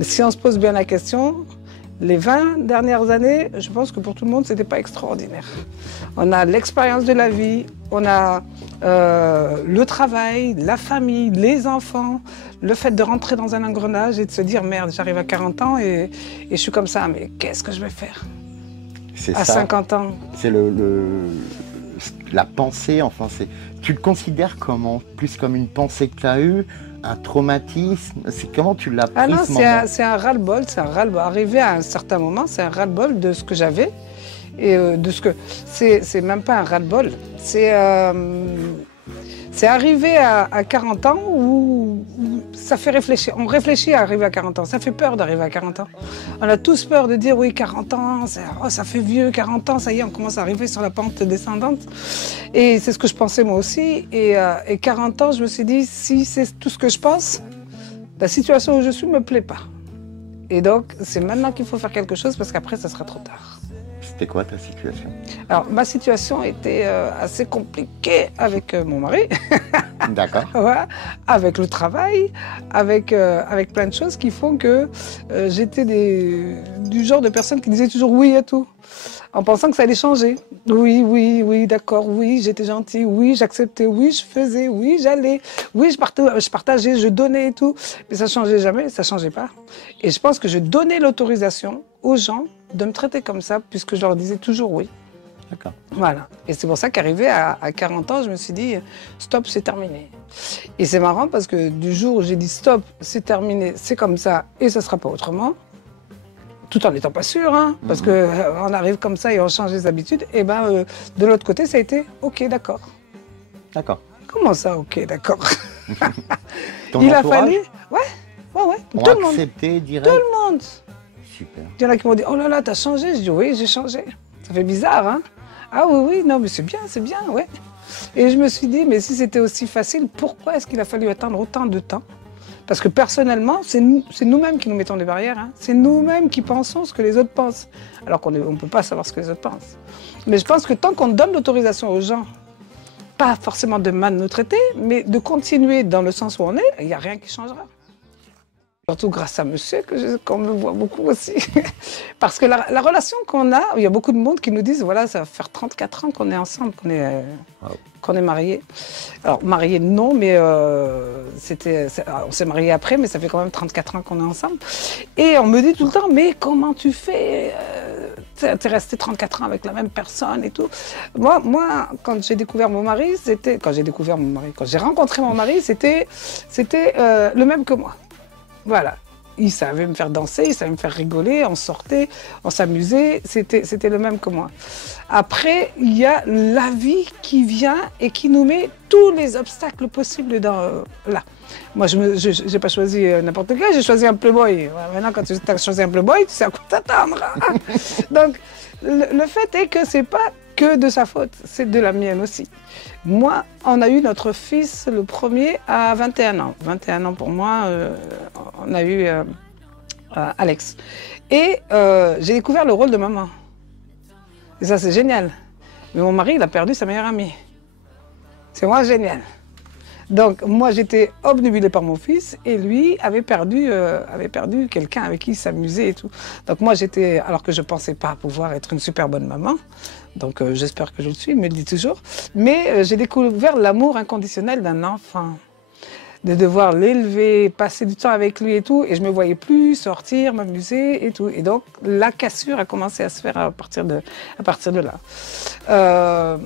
Mais si on se pose bien la question, les 20 dernières années, je pense que pour tout le monde, c'était pas extraordinaire. On a l'expérience de la vie, on a le travail, la famille, les enfants, le fait de rentrer dans un engrenage et de se dire merde, j'arrive à 40 ans et je suis comme ça, mais qu'est-ce que je vais faire à 50 ans? C'est la pensée, enfin, tu le considères comment? Plus comme une pensée que tu as eue, un traumatisme? Comment tu l'as pris? Ah non, c'est un ras-le-bol, c'est un ras-le-bol. Arrivé à un certain moment, c'est un ras-le-bol de ce que j'avais et de ce que... C'est même pas un ras-le-bol, c'est arrivé à 40 ans où ça fait réfléchir. On réfléchit à arriver à 40 ans. Ça fait peur d'arriver à 40 ans. On a tous peur de dire oui, 40 ans, ça fait vieux, 40 ans, ça y est, on commence à arriver sur la pente descendante. Et c'est ce que je pensais moi aussi. Et 40 ans, je me suis dit, si c'est tout ce que je pense, la situation où je suis ne me plaît pas. Et donc, c'est maintenant qu'il faut faire quelque chose parce qu'après, ça sera trop tard. C'était quoi ta situation? Alors, ma situation était assez compliquée avec mon mari. D'accord. Ouais, avec le travail, avec plein de choses qui font que j'étais du genre de personne qui disait toujours oui à tout, en pensant que ça allait changer. Oui, oui, oui, d'accord, oui, j'étais gentille, oui, j'acceptais, oui, je faisais, oui, j'allais, oui, je partageais, je donnais et tout. Mais ça changeait jamais, ça changeait pas. Et je pense que je donnais l'autorisation aux gens de me traiter comme ça, puisque je leur disais toujours oui. D'accord. Voilà. Et c'est pour ça qu'arrivé à 40 ans, je me suis dit, stop, c'est terminé. Et c'est marrant parce que du jour où j'ai dit stop, c'est terminé, c'est comme ça et ça ne sera pas autrement, tout en n'étant pas sûr, hein, parce qu'on arrive comme ça et on change les habitudes, et ben de l'autre côté, ça a été ok, d'accord. D'accord. Comment ça, ok, d'accord? Ton Il a entourage fallu, ouais, ont tout le monde. accepté direct? Tout le monde. Super. Il y en a qui m'ont dit, oh là là, t'as changé. Je dis, oui, j'ai changé. Ça fait bizarre, hein? Ah oui, oui, non, mais c'est bien, ouais. Et je me suis dit, mais si c'était aussi facile, pourquoi est-ce qu'il a fallu attendre autant de temps? Parce que personnellement, c'est nous-mêmes qui nous mettons des barrières. Hein. C'est nous-mêmes qui pensons ce que les autres pensent. Alors qu'on ne peut pas savoir ce que les autres pensent. Mais je pense que tant qu'on donne l'autorisation aux gens, pas forcément de mal nous traiter, mais de continuer dans le sens où on est, il n'y a rien qui changera. Surtout grâce à monsieur, qu'on me voit beaucoup aussi. Parce que la relation qu'on a, il y a beaucoup de monde qui nous disent, voilà, ça va faire 34 ans qu'on est ensemble, qu'on est mariés. Alors, mariés, non, mais on s'est mariés après, mais ça fait quand même 34 ans qu'on est ensemble. Et on me dit tout le temps, mais comment tu fais? T'es resté 34 ans avec la même personne et tout. Moi, quand j'ai découvert mon mari, quand j'ai rencontré mon mari, c'était le même que moi. Voilà, il savait me faire danser, il savait me faire rigoler, on sortait, on s'amusait, c'était le même que moi. Après, il y a la vie qui vient et qui nous met tous les obstacles possibles là. Moi, je n'ai pas choisi n'importe quel, j'ai choisi un playboy. Maintenant, quand tu as choisi un playboy, tu sais à quoi t'attendre. Hein. Donc, le fait est que c'est pas que de sa faute, c'est de la mienne aussi. Moi, on a eu notre fils, le premier, à 21 ans. 21 ans pour moi, on a eu Alex. Et j'ai découvert le rôle de maman. Et ça, c'est génial. Mais mon mari, il a perdu sa meilleure amie. C'est moi, génial. Donc, moi, j'étais obnubilée par mon fils et lui avait perdu quelqu'un avec qui il s'amusait et tout. Donc, moi, alors que je ne pensais pas pouvoir être une super bonne maman, donc j'espère que je le suis, il me le dit toujours, mais j'ai découvert l'amour inconditionnel d'un enfant. De devoir l'élever, passer du temps avec lui et tout, et je me voyais plus sortir, m'amuser et tout. Et donc, la cassure a commencé à se faire à partir de là.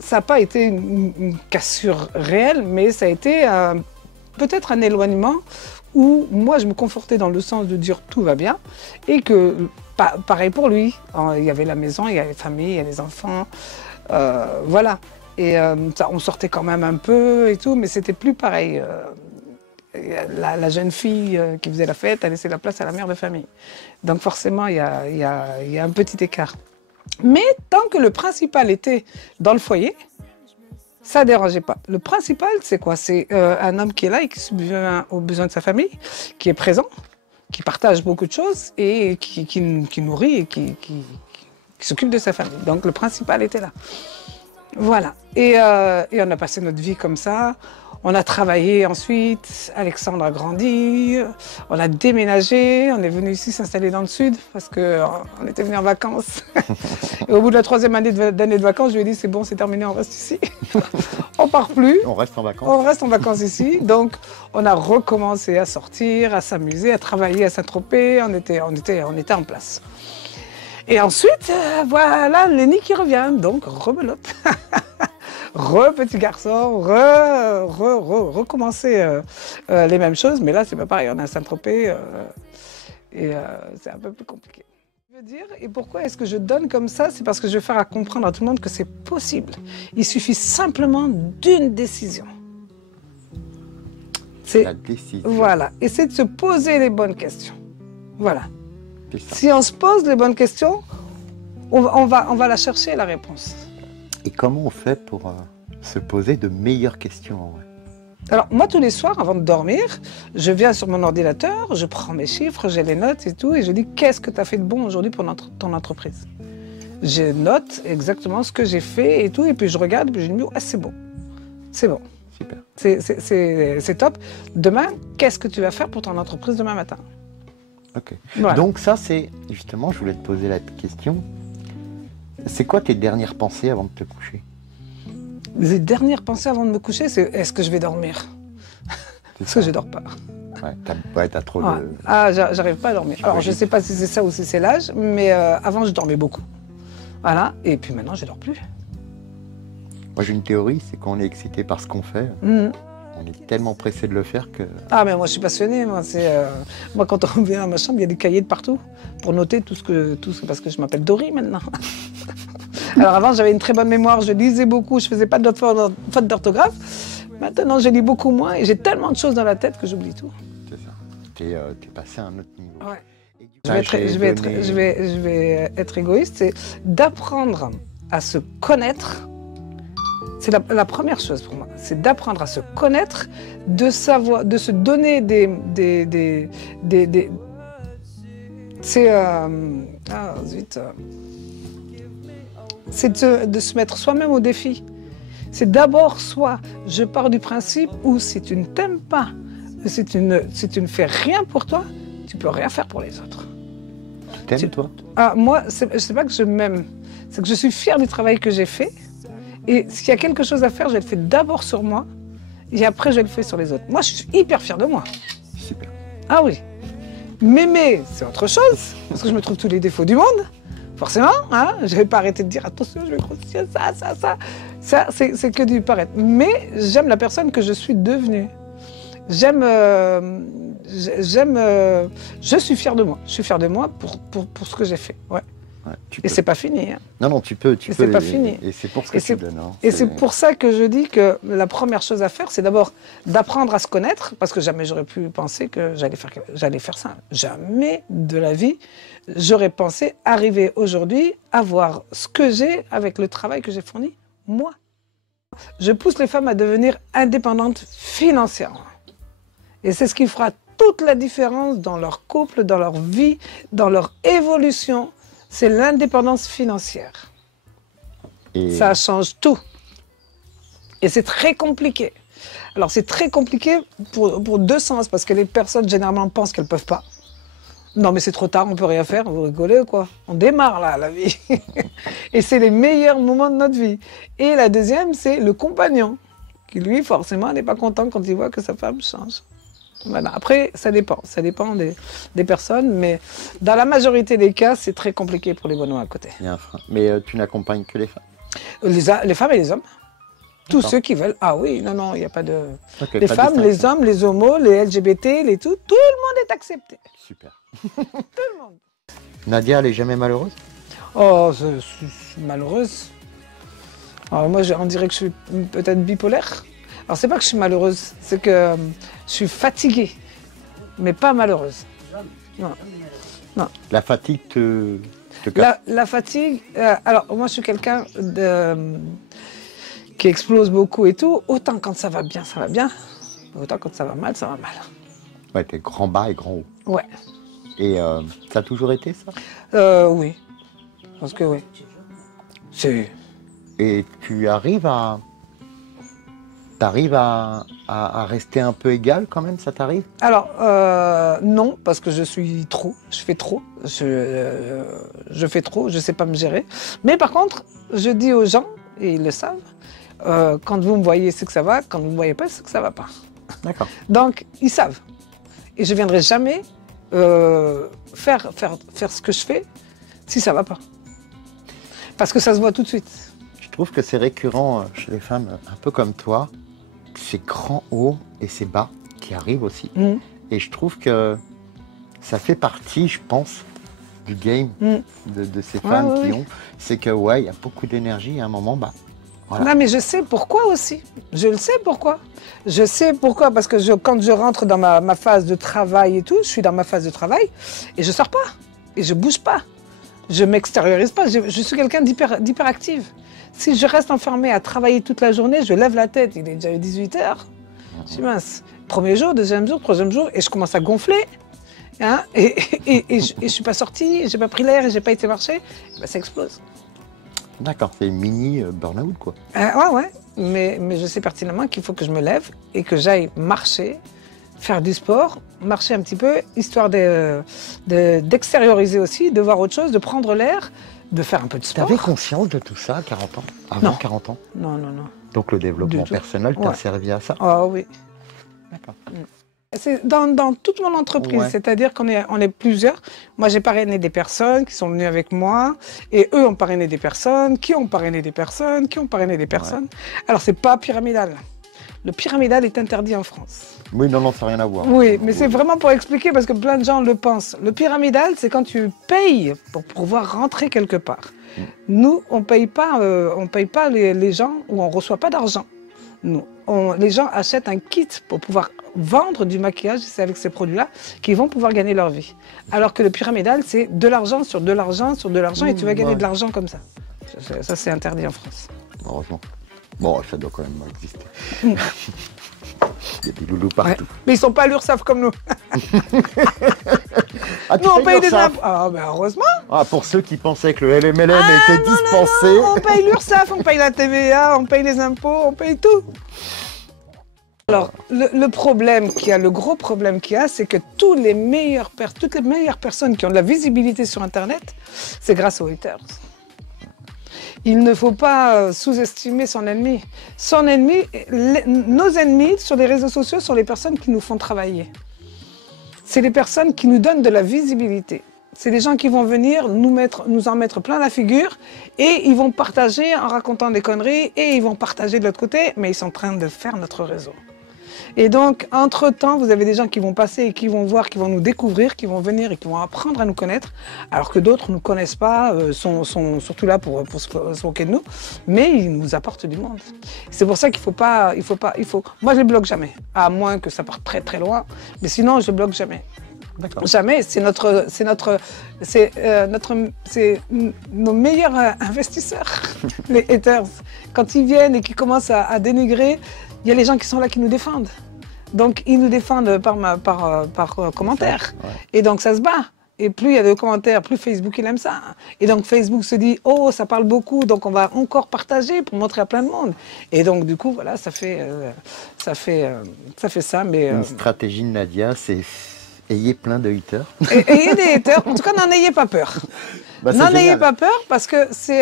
Ça n'a pas été une cassure réelle, mais ça a été peut-être un éloignement où moi je me confortais dans le sens de dire tout va bien et que pareil pour lui. Il y avait la maison, il y avait la famille, il y avait les enfants, voilà. Et on sortait quand même un peu et tout, mais c'était plus pareil. La jeune fille qui faisait la fête a laissé la place à la mère de famille. Donc forcément, il y a un petit écart. Mais tant que le principal était dans le foyer, ça ne dérangeait pas. Le principal, c'est quoi? C'est un homme qui est là et qui subvient aux besoins de sa famille, qui est présent, qui partage beaucoup de choses et qui nourrit et qui s'occupe de sa famille. Donc le principal était là. Voilà. Et on a passé notre vie comme ça. On a travaillé ensuite. Alexandre a grandi. On a déménagé. On est venu ici s'installer dans le sud parce qu'on était venu en vacances. Et au bout de la 3e année de vacances, je lui ai dit c'est bon, c'est terminé, on reste ici. On part plus. On reste en vacances. On reste en vacances ici. Donc, on a recommencé à sortir, à s'amuser, à travailler à Saint-Tropez. On était en place. Et ensuite, voilà, Lenny qui revient. Donc, rebelote. Petit garçon, recommencer les mêmes choses. Mais là, c'est pas pareil. On est à Saint-Tropez et c'est un peu plus compliqué. Je veux dire, et pourquoi est-ce que je donne comme ça? C'est parce que je veux faire à comprendre à tout le monde que c'est possible. Il suffit simplement d'une décision. C'est La décision. Voilà. Et c'est de se poser les bonnes questions. Voilà. Ça. Si on se pose les bonnes questions, on va la chercher, la réponse. Et comment on fait pour se poser de meilleures questions en vrai? Alors, moi, tous les soirs, avant de dormir, je viens sur mon ordinateur, je prends mes chiffres, j'ai les notes et tout, et je dis qu'est-ce que tu as fait de bon aujourd'hui pour ton entreprise. Je note exactement ce que j'ai fait et tout, et puis je regarde, et puis je dis ah, c'est bon. C'est bon. Super. C'est top. Demain, qu'est-ce que tu vas faire pour ton entreprise demain matin? Ok. Voilà. Donc ça, c'est justement, je voulais te poser la question. C'est quoi tes dernières pensées avant de te coucher? Les dernières pensées avant de me coucher, c'est est-ce que je vais dormir? Parce que je dors pas. Ouais, t'as trop de... Ah, j'arrive pas à dormir. Alors, je sais pas si c'est ça ou si c'est l'âge, mais avant, je dormais beaucoup. Voilà. Et puis maintenant, je dors plus. Moi, j'ai une théorie, c'est qu'on est excité par ce qu'on fait. On est tellement pressé de le faire que... Ah, mais moi, je suis passionnée. Moi, quand on vient à ma chambre, il y a des cahiers de partout pour noter tout ce parce que je m'appelle Dory maintenant. Alors avant, j'avais une très bonne mémoire, je lisais beaucoup, je faisais pas de faute d'orthographe. Maintenant, je lis beaucoup moins et j'ai tellement de choses dans la tête que j'oublie tout. C'est ça. T'es passé à un autre niveau. Ouais. Je Et vais être égoïste, c'est d'apprendre à se connaître. C'est la première chose pour moi, c'est d'apprendre à se connaître, de savoir, de se donner c'est de se mettre soi-même au défi. C'est d'abord soi. Je pars du principe où si tu ne t'aimes pas, si tu ne fais rien pour toi, tu peux rien faire pour les autres. Tu t'aimes, toi? Ah, moi, c'est pas que je m'aime, c'est que je suis fière du travail que j'ai fait. Et s'il y a quelque chose à faire, je le fais d'abord sur moi et après je le fais sur les autres. Moi, je suis hyper fière de moi. Super. Ah oui. M'aimer, c'est autre chose, parce que je me trouve tous les défauts du monde. Forcément, hein, je vais pas arrêter de dire attention, je vais grossir, ça. Ça, c'est que du paraître. Mais j'aime la personne que je suis devenue. Je suis fière de moi. Je suis fière de moi pour ce que j'ai fait. Ouais. Ouais, et c'est pas fini. Hein. Non, tu peux. C'est pas fini. Et c'est pour ce que tu donnes. Hein. Et c'est pour ça que je dis que la première chose à faire, c'est d'abord d'apprendre à se connaître, parce que jamais j'aurais pu penser que j'allais faire ça. Jamais de la vie, j'aurais pensé arriver aujourd'hui à voir ce que j'ai avec le travail que j'ai fourni, moi. Je pousse les femmes à devenir indépendantes financièrement. Et c'est ce qui fera toute la différence dans leur couple, dans leur vie, dans leur évolution. C'est l'indépendance financière. Et... ça change tout. Et c'est très compliqué. Alors c'est très compliqué pour deux sens, parce que les personnes généralement pensent qu'elles ne peuvent pas. Non mais c'est trop tard, on ne peut rien faire, vous rigolez ou quoi? On démarre là, la vie. Et c'est les meilleurs moments de notre vie. Et la deuxième, c'est le compagnon, qui lui forcément n'est pas content quand il voit que sa femme change. Voilà. Après, ça dépend des personnes, mais dans la majorité des cas, c'est très compliqué pour les bonhommes à côté. Il y a un frein. Mais tu n'accompagnes que les femmes? Les femmes et les hommes. Tous ceux qui veulent. Ah oui, non, il n'y a pas de... Okay, les femmes, les hommes, les homos, les LGBT, les tout le monde est accepté. Super. Tout le monde. Nadia, elle est jamais malheureuse? Oh, je suis malheureuse. Alors moi, on dirait que je suis peut-être bipolaire. Alors c'est pas que je suis malheureuse, c'est que je suis fatiguée, mais pas malheureuse. Non. La fatigue te casse? La fatigue, alors moi je suis quelqu'un qui explose beaucoup et tout. Autant quand ça va bien, autant quand ça va mal, ça va mal. Ouais, t'es grand bas et grand haut. Ouais. Et ça a toujours été ça? Oui, je pense que oui. C'est... Et tu arrives t'arrives à rester un peu égal quand même, ça t'arrive? Alors, non, parce que je suis trop, je fais trop, je fais trop, je sais pas me gérer. Mais par contre, je dis aux gens, et ils le savent, quand vous me voyez, c'est que ça va, quand vous me voyez pas, c'est que ça va pas. D'accord. Donc, ils savent. Et je viendrai jamais faire ce que je fais si ça va pas. Parce que ça se voit tout de suite. Je trouve que c'est récurrent chez les femmes, un peu comme toi, ces grands hauts et ces bas qui arrivent aussi. Mm. Et je trouve que ça fait partie, je pense, du game de ces femmes qui ont. C'est que, ouais, il y a beaucoup d'énergie et à un moment, bah, voilà. Non, mais je sais pourquoi aussi. Je le sais pourquoi. Je sais pourquoi, parce que quand je rentre dans ma phase de travail et tout, je suis dans ma phase de travail et je sors pas. Et je bouge pas. Je m'extériorise pas. Je suis quelqu'un d'hyperactive. Si je reste enfermée à travailler toute la journée, je lève la tête. Il est déjà 18 h. Je suis mince. Premier jour, deuxième jour, troisième jour, et je commence à gonfler. Hein, et je suis pas sortie, j'ai pas pris l'air et j'ai pas été marcher. Ben, ça explose. D'accord, c'est une mini burn-out, quoi. Ouais. Mais je sais pertinemment qu'il faut que je me lève et que j'aille marcher, faire du sport, marcher un petit peu, histoire d'extérioriser aussi, de voir autre chose, de prendre l'air, de faire un peu de sport. Tu avais conscience de tout ça à 40 ans? Avant Non. 40 ans? Non. Donc le développement personnel t'a servi à ça? Ah oui. D'accord. C'est dans toute mon entreprise, c'est-à-dire qu'on est plusieurs. Moi, j'ai parrainé des personnes qui sont venues avec moi, et eux ont parrainé des personnes, qui ont parrainé des personnes, qui ont parrainé des personnes. Alors, c'est pas pyramidal. Le pyramidal est interdit en France. Oui, non, ça n'a rien à voir. Oui, mais c'est vraiment pour expliquer, parce que plein de gens le pensent. Le pyramidal, c'est quand tu payes pour pouvoir rentrer quelque part. Nous, on paye pas les gens, ou on reçoit pas d'argent. Nous, les gens achètent un kit pour pouvoir vendre du maquillage, c'est avec ces produits-là qu'ils vont pouvoir gagner leur vie. Alors que le pyramidal, c'est de l'argent sur de l'argent sur de l'argent et tu vas gagner de l'argent comme ça. Ça, c'est interdit en France. Heureusement. Bon, ça doit quand même exister. Il y a des loulous partout. Ouais. Mais ils sont pas à l'URSSAF comme nous. Nous, on paye des impôts. Ah, ben heureusement. Ah, pour ceux qui pensaient que le LMLM était dispensé. Non, on paye l'URSSAF, on paye la TVA, on paye les impôts, on paye tout. Alors, le problème qu'il y a, le gros problème qu'il y a, c'est que toutes les meilleures personnes qui ont de la visibilité sur Internet, c'est grâce aux haters. Il ne faut pas sous-estimer son ennemi. Son ennemi, nos ennemis sur les réseaux sociaux sont les personnes qui nous font travailler. C'est les personnes qui nous donnent de la visibilité. C'est les gens qui vont venir nous en mettre plein la figure et ils vont partager en racontant des conneries et ils vont partager de l'autre côté, mais ils sont en train de faire notre réseau. Et donc, entre-temps, vous avez des gens qui vont passer et qui vont voir, qui vont nous découvrir, qui vont venir et qui vont apprendre à nous connaître, alors que d'autres ne nous connaissent pas, sont surtout là pour se moquer de nous, mais ils nous apportent du monde. C'est pour ça qu'il faut pas... Moi, je les bloque jamais, à moins que ça parte très très loin, mais sinon, je les bloque jamais. Jamais, c'est nos meilleurs investisseurs, les haters. Quand ils viennent et qu'ils commencent à dénigrer, il y a les gens qui sont là qui nous défendent. Donc, ils nous défendent par commentaire. Ouais. Et donc, ça se bat. Et plus il y a de commentaires, plus Facebook, il aime ça. Et donc, Facebook se dit, oh, ça parle beaucoup, donc on va encore partager pour montrer à plein de monde. Et donc, du coup, voilà, ça fait ça. Mais, une stratégie de Nadia, c'est ayez plein de haters. Ayez des haters. En tout cas, n'en ayez pas peur. N'en ayez pas peur parce que c'est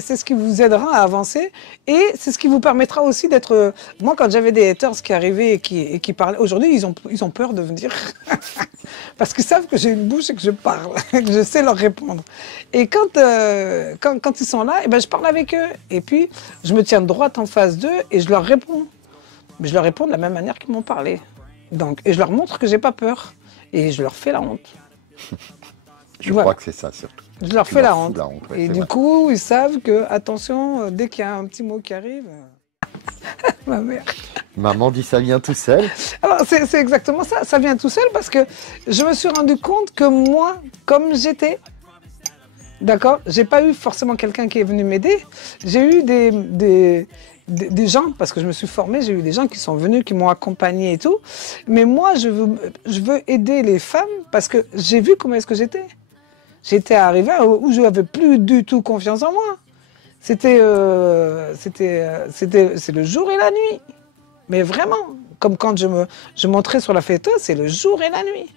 ce qui vous aidera à avancer et c'est ce qui vous permettra aussi d'être... Moi, quand j'avais des haters qui arrivaient et qui parlaient, aujourd'hui, ils ont peur de venir parce qu'ils savent que j'ai une bouche et que je parle, que je sais leur répondre. Et quand ils sont là, je parle avec eux et puis je me tiens droite en face d'eux et je leur réponds. Mais je leur réponds de la même manière qu'ils m'ont parlé. Donc, et je leur montre que j'ai pas peur et je leur fais la honte. Je crois que c'est ça surtout. Je leur fais la honte. Et du coup, ils savent que, attention, dès qu'il y a un petit mot qui arrive, ma mère. Maman dit ça vient tout seul. Alors, c'est exactement ça. Ça vient tout seul parce que je me suis rendu compte que moi, comme j'étais, d'accord, j'ai pas eu forcément quelqu'un qui est venu m'aider. J'ai eu des gens, parce que je me suis formée, j'ai eu des gens qui sont venus, qui m'ont accompagnée et tout. Mais moi, je veux aider les femmes parce que j'ai vu comment est-ce que j'étais. J'étais arrivée où je n'avais plus du tout confiance en moi. c'est le jour et la nuit. Mais vraiment, comme quand je montrais sur la photo, c'est le jour et la nuit.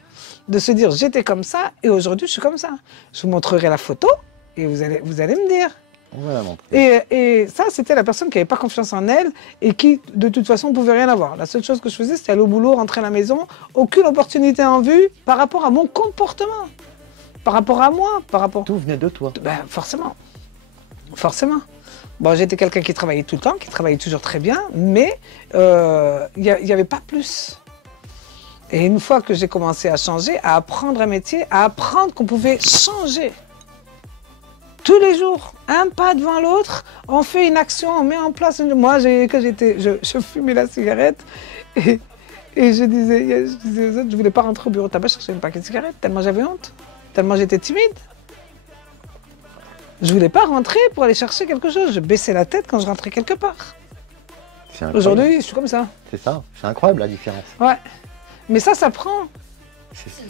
De se dire, j'étais comme ça et aujourd'hui, je suis comme ça. Je vous montrerai la photo et vous allez me dire. On va la montrer. Et ça, c'était la personne qui n'avait pas confiance en elle et qui, de toute façon, ne pouvait rien avoir. La seule chose que je faisais, c'était aller au boulot, rentrer à la maison, aucune opportunité en vue par rapport à mon comportement, par rapport à moi, par rapport... Tout venait de toi. Ben, forcément. Forcément. Bon, j'étais quelqu'un qui travaillait tout le temps, qui travaillait toujours très bien, mais il n'y avait pas plus. Et une fois que j'ai commencé à changer, à apprendre un métier, à apprendre qu'on pouvait changer, tous les jours, un pas devant l'autre, on fait une action, on met en place. Moi, je fumais la cigarette et je disais aux autres, je ne voulais pas rentrer au bureau de tabac chercher un paquet de cigarettes, tellement j'avais honte, tellement j'étais timide. Je ne voulais pas rentrer pour aller chercher quelque chose. Je baissais la tête quand je rentrais quelque part. Aujourd'hui, je suis comme ça. C'est ça, c'est incroyable la différence. Ouais, mais ça s'apprend.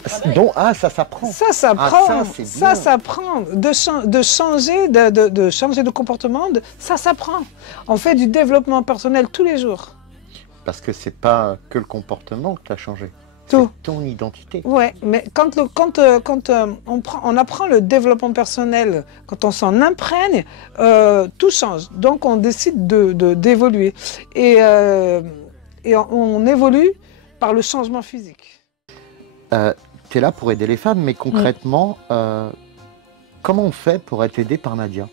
Ça s'apprend. Ça s'apprend. Ça s'apprend. De changer de comportement, ça s'apprend. On fait du développement personnel tous les jours. Parce que c'est pas que le comportement que tu as changé. Tout. C'est ton identité. Ouais, mais quand on apprend le développement personnel, quand on s'en imprègne, tout change. Donc on décide d'évoluer. Et on évolue par le changement physique. Tu es là pour aider les femmes, mais concrètement, comment on fait pour être aidé par Nadia?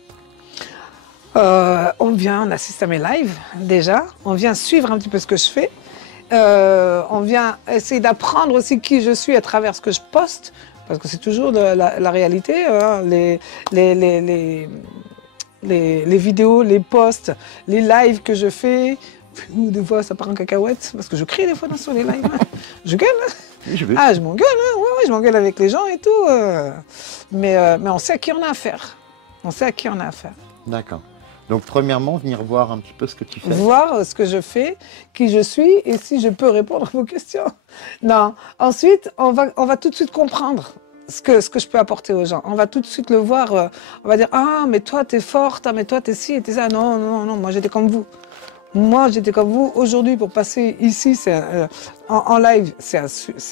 On assiste à mes lives déjà, on vient suivre un petit peu ce que je fais. On vient essayer d'apprendre aussi qui je suis à travers ce que je poste, parce que c'est toujours la réalité, hein, les vidéos, les posts, les lives que je fais, ou des fois ça part en cacahuète, parce que je crie des fois sur les lives, hein. Je gueule, hein. Je m'engueule, hein. Ouais, je m'engueule avec les gens et tout, mais on sait à qui on a affaire, D'accord. Donc, premièrement, venir voir un petit peu ce que tu fais. Voir ce que je fais, qui je suis et si je peux répondre à vos questions. Non. Ensuite, on va tout de suite comprendre ce que je peux apporter aux gens. On va tout de suite le voir. On va dire, ah, mais toi, t'es forte, ah, mais toi, t'es ci et t'es ça. Non, non, non, moi, j'étais comme vous. Moi, j'étais comme vous. Aujourd'hui, pour passer ici, en live, c'est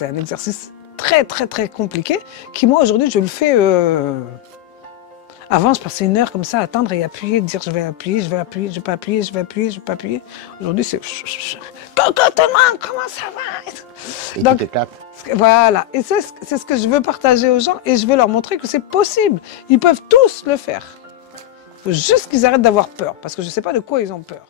un exercice très, très, très compliqué qui, moi, aujourd'hui, je le fais... Avant, je passais une heure comme ça à attendre et appuyer, dire je vais appuyer, je vais appuyer, je vais pas appuyer, je vais appuyer, je vais pas appuyer. Aujourd'hui, c'est coucou tout le monde, comment ça va? Et donc, tu t'éclates. Voilà, et c'est ce que je veux partager aux gens et je veux leur montrer que c'est possible. Ils peuvent tous le faire. Il faut juste qu'ils arrêtent d'avoir peur parce que je ne sais pas de quoi ils ont peur.